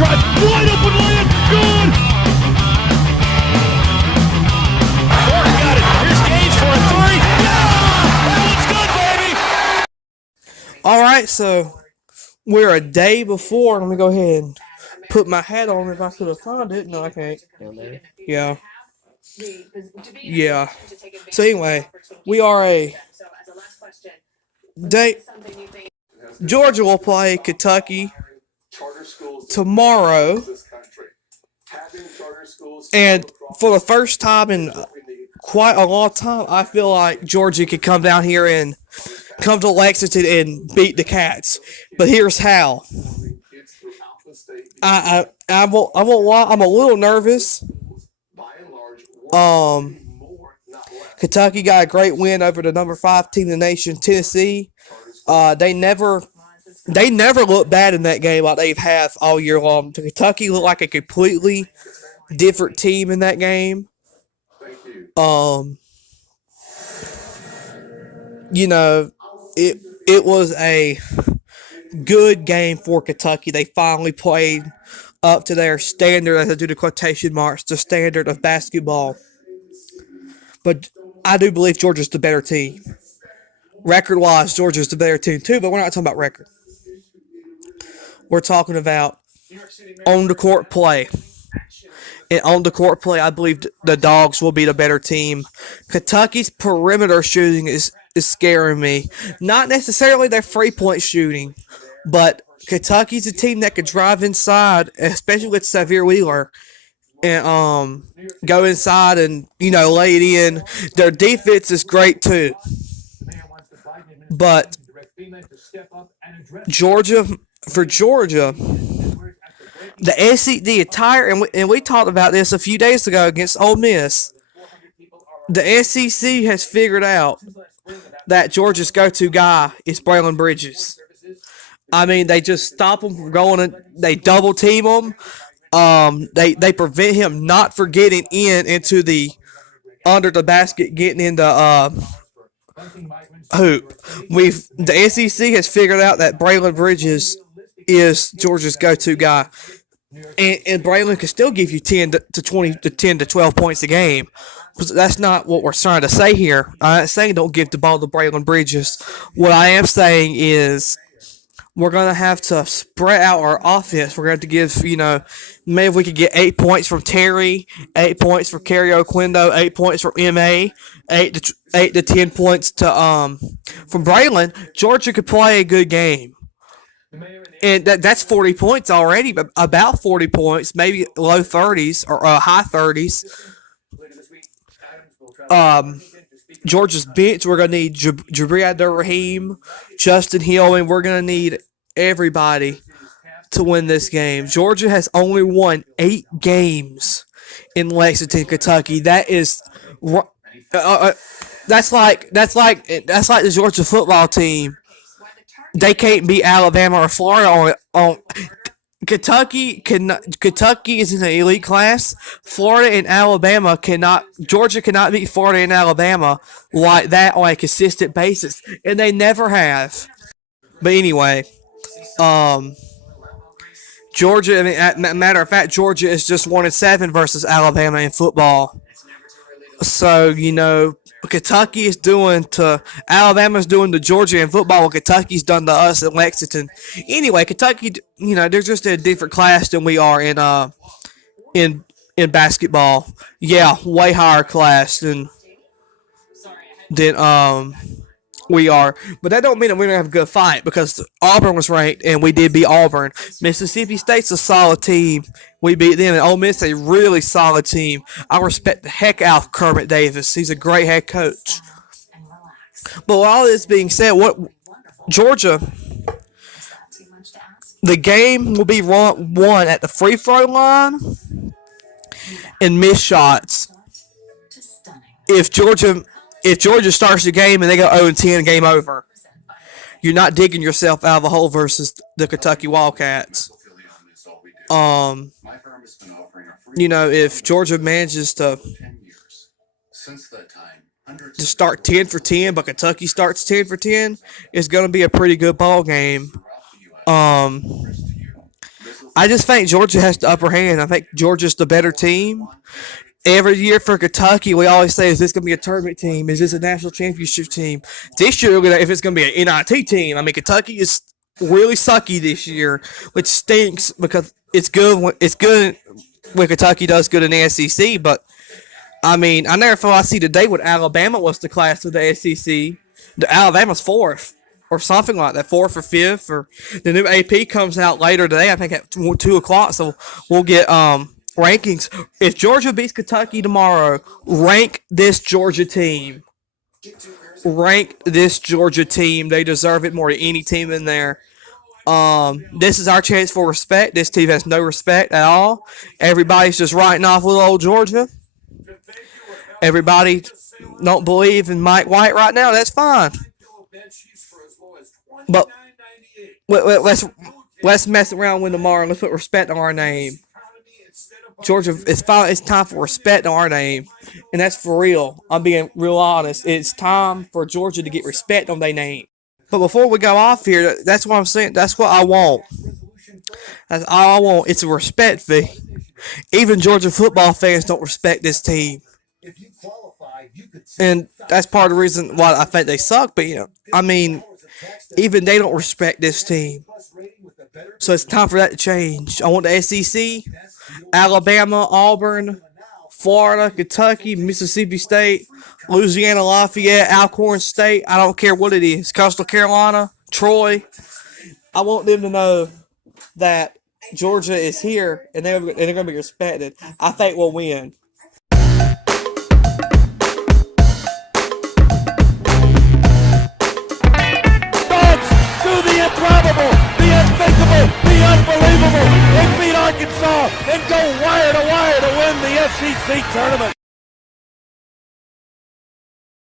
drive, wide open lane, good! Ford got it. Here's Gage for a three. Yeah! That one's good, baby! All right, so we're a day before. Let me go ahead and put my hat on if I could have found it. No, I can't. Yeah. Yeah. So anyway, we are a day. Georgia will play Kentucky tomorrow, and for the first time in quite a long time, I feel like Georgia could come down here and come to Lexington and beat the Cats. But here's how. I won't lie. I'm a little nervous. Um, Kentucky got a great win over the number 5 team in the nation, Tennessee. They never look bad in that game like they've had all year long. Kentucky looked like a completely different team in that game. Um, you know, it was a good game for Kentucky. They finally played up to their standard, as I do the quotation marks, the standard of basketball. But I do believe Georgia's the better team. Record-wise, Georgia's the better team too, but we're not talking about record. We're talking about on-the-court play. And on-the-court play, I believe the Dogs will be the better team. Kentucky's perimeter shooting is scaring me. Not necessarily their three-point shooting, but Kentucky's a team that could drive inside, especially with Xavier Wheeler, and go inside and lay it in. Their defense is great too, but Georgia for Georgia, the entire and we talked about this a few days ago against Ole Miss. The SEC has figured out that Georgia's go-to guy is Braylon Bridges. I mean, they just stop him from going and they double team him. They prevent him not from getting into the under the basket, getting in the hoop. The SEC has figured out that Braylon Bridges is Georgia's go-to guy, and Braylon can still give you 10 to 20 to 10 to 12 points a game. But that's not what we're trying to say here. I'm not saying don't give the ball to Braylon Bridges. What I am saying is we're going to have to spread out our offense. We're going to have to give, maybe if we could get 8 points from Terry, 8 points from Kerry Oquendo, 8 points from MA, 8 to 10 points to from Braylon. Georgia could play a good game. And that's 40 points already, but about 40 points, maybe low 30s or high 30s. Georgia's bench, we're going to need Jabri Abdur-Rahim, Justin Hill, and we're going to need everybody to win this game. Georgia has only won 8 games in Lexington, Kentucky. That is that's like the Georgia football team. They can't beat Alabama or Florida on Kentucky is in an elite class. Florida and Alabama cannot. Georgia cannot beat Florida and Alabama like that on a consistent basis, and they never have. But anyway, Georgia. I mean, matter of fact, Georgia is just 1-7 versus Alabama in football. So Kentucky is doing to Alabama's doing to Georgia in football what Kentucky's done to us in Lexington. Anyway, Kentucky, they're just in a different class than we are in basketball. Yeah, way higher class than we are. But that don't mean that we're gonna have a good fight because Auburn was ranked and we did beat Auburn. Mississippi State's a solid team. We beat them, and Ole Miss a really solid team. I respect the heck out of Kermit Davis. He's a great head coach. But with all this being said, Georgia, the game will be won at the free throw line and missed shots. If Georgia starts the game and they go 0-10, game over. You're not digging yourself out of a hole versus the Kentucky Wildcats. If Georgia manages to start 10 for 10, but Kentucky starts 10 for 10, it's going to be a pretty good ball game. I just think Georgia has the upper hand. I think Georgia's the better team. Every year for Kentucky, we always say, "Is this going to be a tournament team? Is this a national championship team?" This year, if it's going to be an NIT team, I mean, Kentucky is really sucky this year, which stinks because it's good when Kentucky does good in the SEC. But I mean, I never thought I'd see the day when Alabama was the class of the SEC. The Alabama's fourth or something like that, fourth or fifth. Or the new AP comes out later today, I think at 2 o'clock. So we'll get rankings. If Georgia beats Kentucky tomorrow, rank this Georgia team. Rank this Georgia team. They deserve it more than any team in there. This is our chance for respect. This team has no respect at all. Everybody's just writing off little old Georgia. Everybody don't believe in Mike White right now. That's fine. But let's mess around with tomorrow. Let's put respect on our name. Georgia, it's time for respect on our name, and that's for real. I'm being real honest. It's time for Georgia to get respect on their name. But before we go off here, that's what I'm saying. That's what I want. That's all I want. It's a respect fee. Even Georgia football fans don't respect this team. And that's part of the reason why I think they suck. But, I mean, even they don't respect this team. So it's time for that to change. I want the SEC, Alabama, Auburn, Florida, Kentucky, Mississippi State, Louisiana Lafayette, Alcorn State. I don't care what it is. Coastal Carolina, Troy. I want them to know that Georgia is here and they're going to be respected. I think we'll win. Improbable, the unthinkable, the unbelievable. They beat Arkansas and go wire to wire to win the SEC tournament.